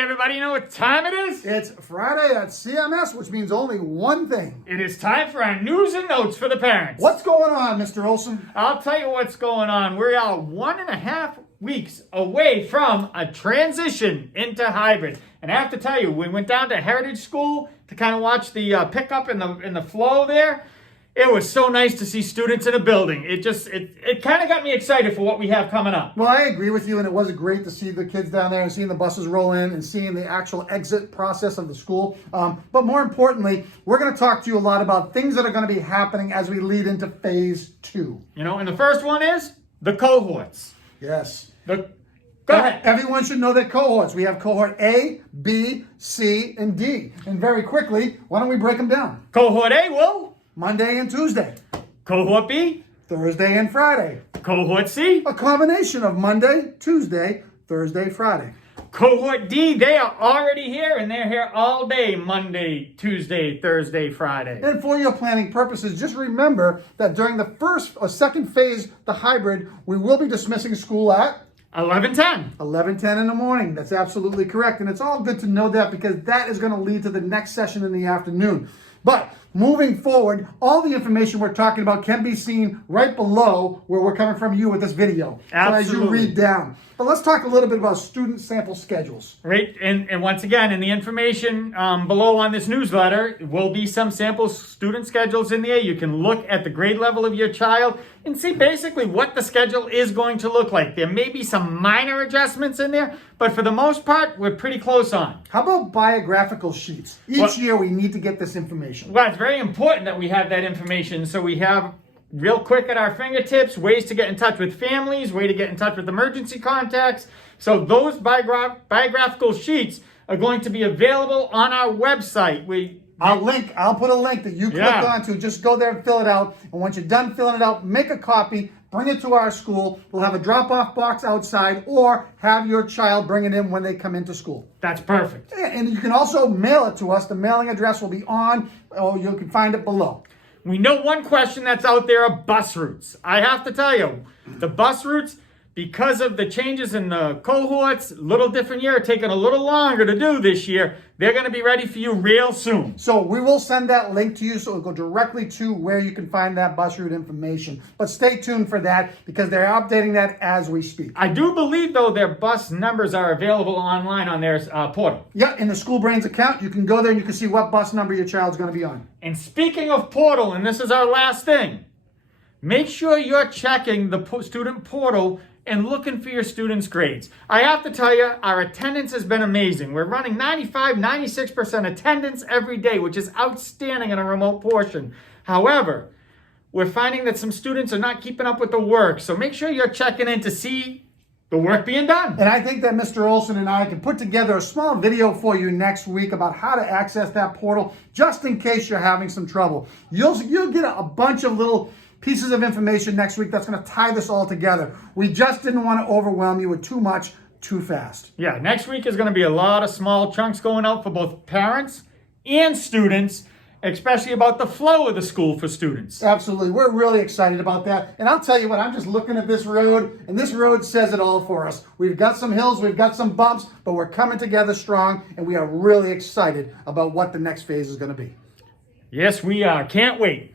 everybody, you know what time it is? It's Friday at CMS, which means only one thing. It is time for our news and notes for the parents. What's going on, Mr. Olson? I'll tell you what's going on. We are 1.5 weeks away from a transition into hybrid. And I have to tell you, we went down to Heritage School to kind of watch the pickup and the flow there. It was so nice to see students in a building. It kind of got me excited for what we have coming up. Well, I agree with you, and it was great to see the kids down there and seeing the buses roll in and seeing the actual exit process of the school. But more importantly, we're going to talk to you a lot about things that are going to be happening as we lead into phase 2. You know, and the first one is the cohorts. Yes. Go ahead. Everyone should know their cohorts. We have cohort A, B, C, and D. And very quickly, why don't we break them down? Cohort A will. Monday and Tuesday. Cohort B. Thursday and Friday. Cohort C. A combination of Monday, Tuesday, Thursday, Friday. Cohort D, they are already here, and they're here all day, Monday, Tuesday, Thursday, Friday. And for your planning purposes, just remember that during the first or second phase, the hybrid, we will be dismissing school at 11:10. 11:10 in the morning. That's absolutely correct. And it's all good to know that because that is going to lead to the next session in the afternoon. But moving forward, all the information we're talking about can be seen right below where we're coming from you with this video. Absolutely. So as you read down. But let's talk a little bit about student sample schedules. Right, and once again, in the information below on this newsletter, will be some sample student schedules in there. You can look at the grade level of your child and see basically what the schedule is going to look like. There may be some minor adjustments in there, but for the most part, we're pretty close on. How about biographical sheets? Each year we need to get this information. Well, it's very important that we have that information, so we have real quick at our fingertips, ways to get in touch with families, way to get in touch with emergency contacts. So those biographical sheets are going to be available on our website. I'll put a link that you click onto. Just go there and fill it out. And once you're done filling it out, make a copy, bring it to our school. We'll have a drop-off box outside or have your child bring it in when they come into school. That's perfect. And you can also mail it to us. The mailing address will be on, or you can find it below. We know one question that's out there are bus routes. I have to tell you, the bus routes, because of the changes in the cohorts, little different year, taking a little longer to do this year, they're going to be ready for you real soon. So we will send that link to you so it'll go directly to where you can find that bus route information. But stay tuned for that because they're updating that as we speak. I do believe, though, their bus numbers are available online on their portal. Yeah, in the School Brains account, you can go there and you can see what bus number your child's going to be on. And speaking of portal, and this is our last thing, make sure you're checking the student portal and looking for your students' grades. I have to tell you, our attendance has been amazing. We're running 95, 96% attendance every day, which is outstanding in a remote portion. However, we're finding that some students are not keeping up with the work. So make sure you're checking in to see the work being done. And I think that Mr. Olson and I can put together a small video for you next week about how to access that portal, just in case you're having some trouble. You'll get a bunch of little pieces of information next week that's going to tie this all together. We just didn't want to overwhelm you with too much too fast. Yeah, next week is going to be a lot of small chunks going out for both parents and students, especially about the flow of the school for students. Absolutely. We're really excited about that. And I'll tell you what, I'm just looking at this road, and this road says it all for us. We've got some hills, we've got some bumps, but we're coming together strong, and we are really excited about what the next phase is going to be. Yes, we are. Can't wait.